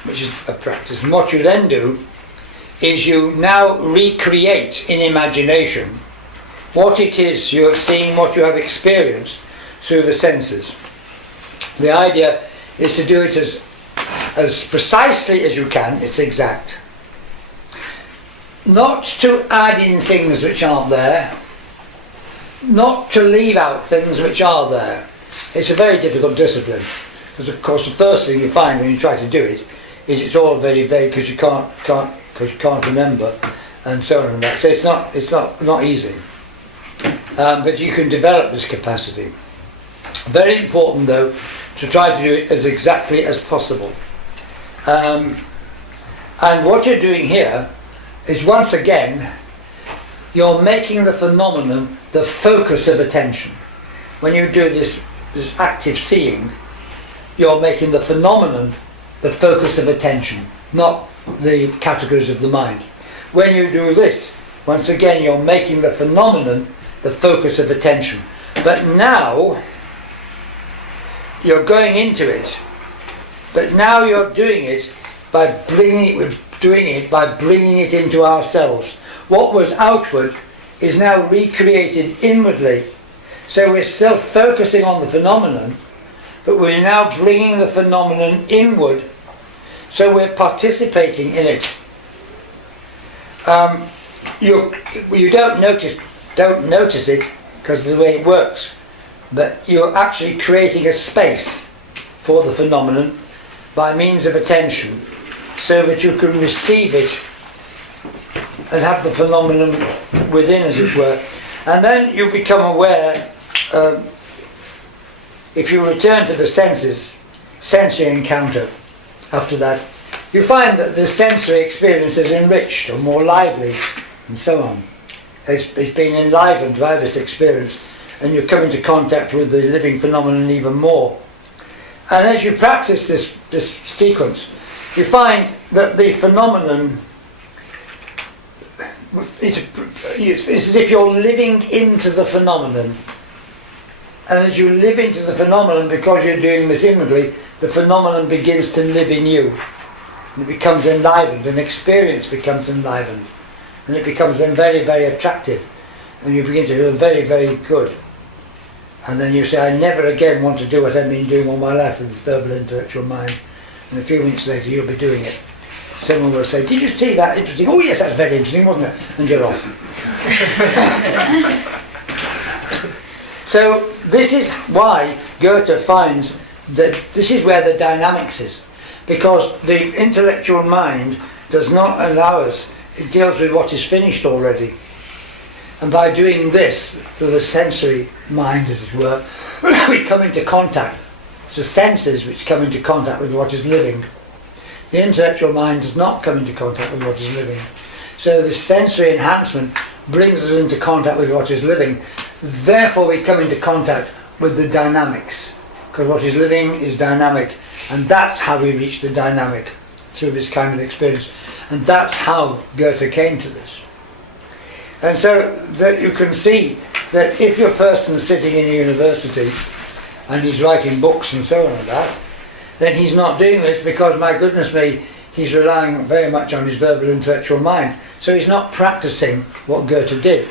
which is a practice. And what you then do is you now recreate in imagination what it is you have seen, what you have experienced through the senses. The idea is to do it as precisely as you can. It's exact. Not to add in things which aren't there, not to leave out things which are there. It's a very difficult discipline, because of course the first thing you find when you try to do it is it's all very vague because you can't remember, and so on and that. So it's not easy, but you can develop this capacity. Very important though to try to do it as exactly as possible. And what you're doing here is, once again, you're making the phenomenon the focus of attention. When you do this active seeing, you're making the phenomenon the focus of attention, not the categories of the mind. When you do this, once again, you're making the phenomenon the focus of attention. But now you're going into it, but now you're doing it by bringing it into ourselves. What was outward is now recreated inwardly. So we're still focusing on the phenomenon, but we're now bringing the phenomenon inward. So we're participating in it. You don't notice it because of the way it works, but you're actually creating a space for the phenomenon by means of attention, so that you can receive it and have the phenomenon within, as it were. And then you become aware, if you return to the senses, sensory encounter after that, you find that the sensory experience is enriched or more lively, and so on. It's been enlivened by this experience, and you come into contact with the living phenomenon even more. And as you practice this sequence, you find that the phenomenon, it's as if you're living into the phenomenon. And as you live into the phenomenon, because you're doing this inwardly, the phenomenon begins to live in you. And it becomes enlivened, and experience becomes enlivened. And it becomes then very, very attractive. And you begin to feel very, very good. And then you say, I never again want to do what I've been doing all my life with this verbal intellectual mind. And a few minutes later you'll be doing it. Someone will say, did you see that interesting? Oh yes, that's very interesting, wasn't it? And you're off. So this is why Goethe finds that this is where the dynamics is. Because the intellectual mind does not allow us, it deals with what is finished already. And by doing this, with the sensory mind, as it were, we come into contact. It's the senses which come into contact with what is living. The intellectual mind does not come into contact with what is living. So the sensory enhancement brings us into contact with what is living. Therefore we come into contact with the dynamics, because what is living is dynamic, and that's how we reach the dynamic, through this kind of experience. And that's how Goethe came to this. And so that you can see that if your person's sitting in a university and he's writing books and so on like that, then he's not doing this because, my goodness me, he's relying very much on his verbal intellectual mind. So he's not practicing what Goethe did.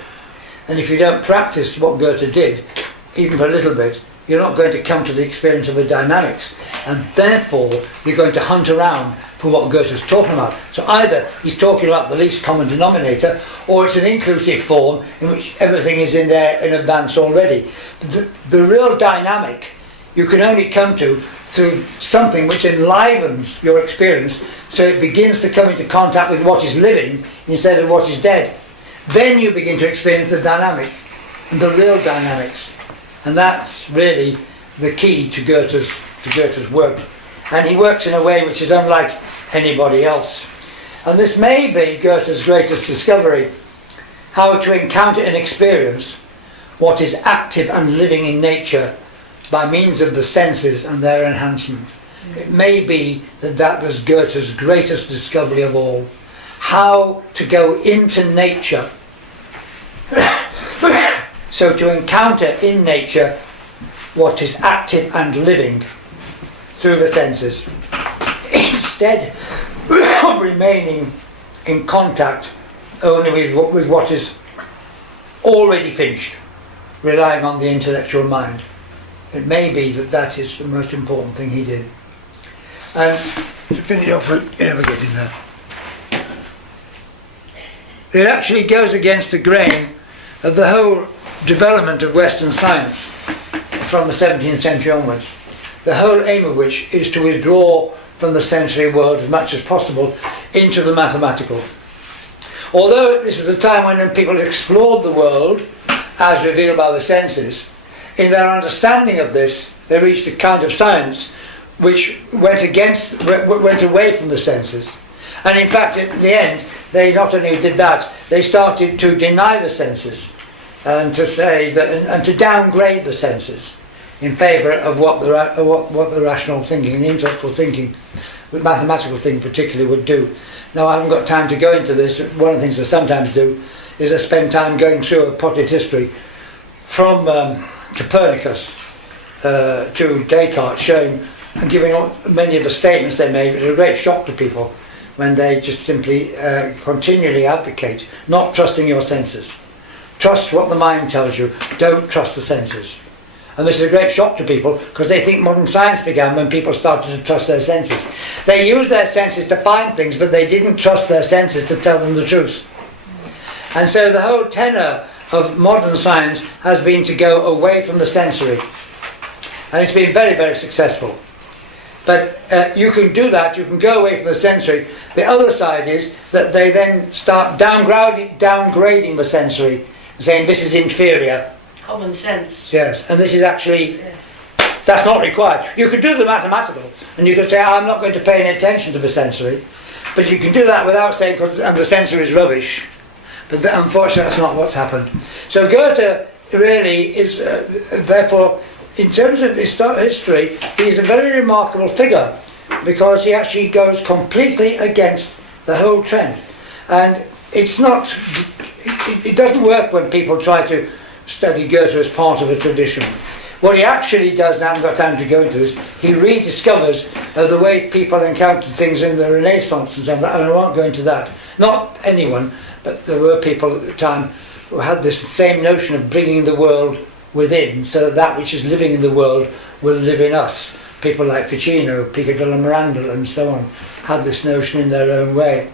And if you don't practice what Goethe did, even for a little bit, you're not going to come to the experience of the dynamics. And therefore, you're going to hunt around for what Goethe's talking about. So either he's talking about the least common denominator, or it's an inclusive form in which everything is in there in advance already. The real dynamic you can only come to through something which enlivens your experience, so it begins to come into contact with what is living instead of what is dead. Then you begin to experience the dynamic, and the real dynamics. And that's really the key to Goethe's work. And he works in a way which is unlike anybody else. And this may be Goethe's greatest discovery, how to encounter and experience what is active and living in nature by means of the senses and their enhancement. It may be that that was Goethe's greatest discovery of all. How to go into nature. So to encounter in nature what is active and living through the senses, instead of remaining in contact only with what is already finished, relying on the intellectual mind. It may be that that is the most important thing he did. And to finish off, we're never getting there. It actually goes against the grain of the whole development of Western science from the 17th century onwards, the whole aim of which is to withdraw from the sensory world as much as possible into the mathematical. Although this is the time when people explored the world as revealed by the senses, in their understanding of this, they reached a kind of science which went away from the senses. And in fact, at the end, they not only did that, they started to deny the senses and to say that, and to downgrade the senses in favour of what the rational thinking, the intellectual thinking, the mathematical thinking particularly would do. Now, I haven't got time to go into this. One of the things I sometimes do is I spend time going through a potted history from Copernicus to Descartes, showing and giving many of the statements they made, which are a great shock to people when they just simply continually advocate not trusting your senses. Trust what the mind tells you, don't trust the senses. And this is a great shock to people because they think modern science began when people started to trust their senses. They used their senses to find things, but they didn't trust their senses to tell them the truth. And so the whole tenor of modern science has been to go away from the sensory. And it's been very, very successful. But you can do that, you can go away from the sensory. The other side is that they then start downgrading the sensory, saying this is inferior. Common sense. Yes, and this is actually, that's not required. You could do the mathematical, and you could say, I'm not going to pay any attention to the sensory. But you can do that without saying, because the sensory is rubbish. But unfortunately, that's not what's happened. So Goethe really is, therefore, in terms of history, he's a very remarkable figure because he actually goes completely against the whole trend. And it's not, it doesn't work when people try to study Goethe as part of a tradition. What he actually does, and I haven't got time to go into this, he rediscovers the way people encountered things in the Renaissance and so on, and I won't go into that. Not anyone, but there were people at the time who had this same notion of bringing the world within, so that which is living in the world will live in us. People like Ficino, Picadillo and Miranda and so on had this notion in their own way.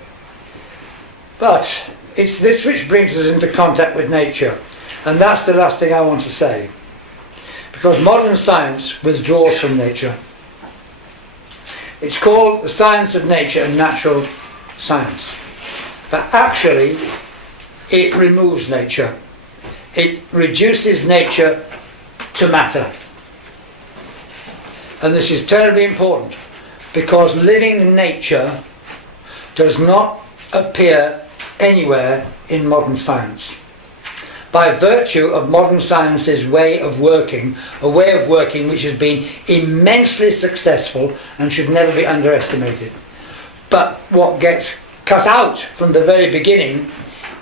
But it's this which brings us into contact with nature. And that's the last thing I want to say. Because modern science withdraws from nature. It's called the science of nature and natural science. But actually, it removes nature. It reduces nature to matter. And this is terribly important because living nature does not appear anywhere in modern science. By virtue of modern science's way of working, a way of working which has been immensely successful and should never be underestimated. But what gets cut out from the very beginning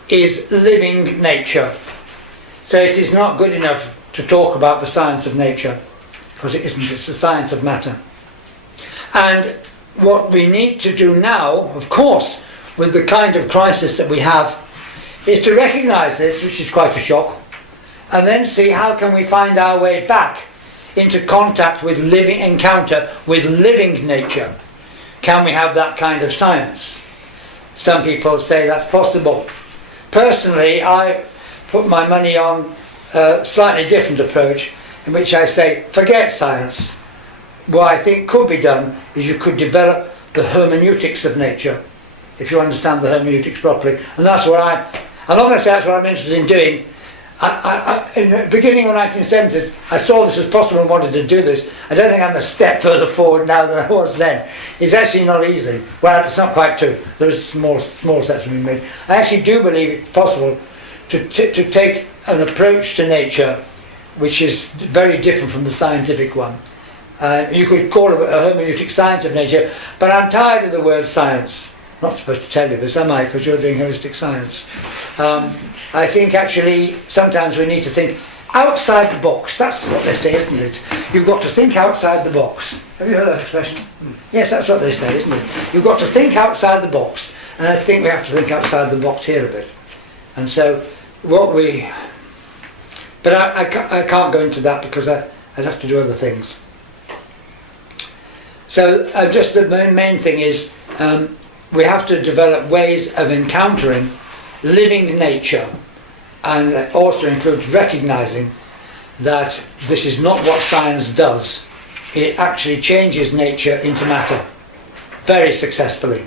is living nature. So it is not good enough to talk about the science of nature, because it isn't, it's the science of matter. And what we need to do now, of course, with the kind of crisis that we have, is to recognise this, which is quite a shock, and then see how can we find our way back into contact with living, encounter with living nature. Can we have that kind of science? Some people say that's possible. Personally, I put my money on a slightly different approach, in which I say, forget science. What I think could be done is you could develop the hermeneutics of nature, if you understand the hermeneutics properly. And that's what I'm not going to say that's what I'm interested in doing. in the beginning of the 1970s, I saw this as possible and wanted to do this. I don't think I'm a step further forward now than I was then. It's actually not easy. Well, it's not quite true. There is small steps being made. I actually do believe it's possible to take an approach to nature which is very different from the scientific one. You could call it a hermeneutic science of nature, but I'm tired of the word science. I'm not supposed to tell you this, am I? Because you're doing holistic science. I think actually sometimes we need to think outside the box. That's what they say, isn't it? You've got to think outside the box. Have you heard that expression? Yes, that's what they say, isn't it? You've got to think outside the box. And I think we have to think outside the box here a bit. And so what we... But I can't go into that because I'd have to do other things. So just the main thing is we have to develop ways of encountering living nature, and that also includes recognizing that this is not what science does. It actually changes nature into matter very successfully.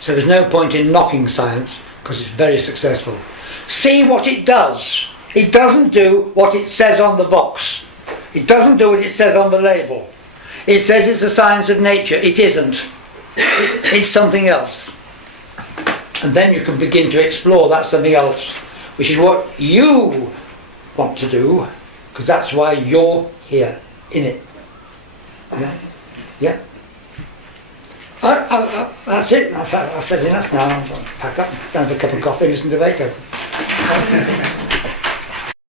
So there's no point in knocking science because it's very successful. See what it does. It doesn't do what it says on the box. It doesn't do what it says on the label. It says it's a science of nature. It isn't. It's something else. And then you can begin to explore that something else, which is what you want to do, because that's why you're here, in it. Yeah? Yeah? That's it. I've said enough now. I'll pack up, have a cup of coffee and listen to Beethoven.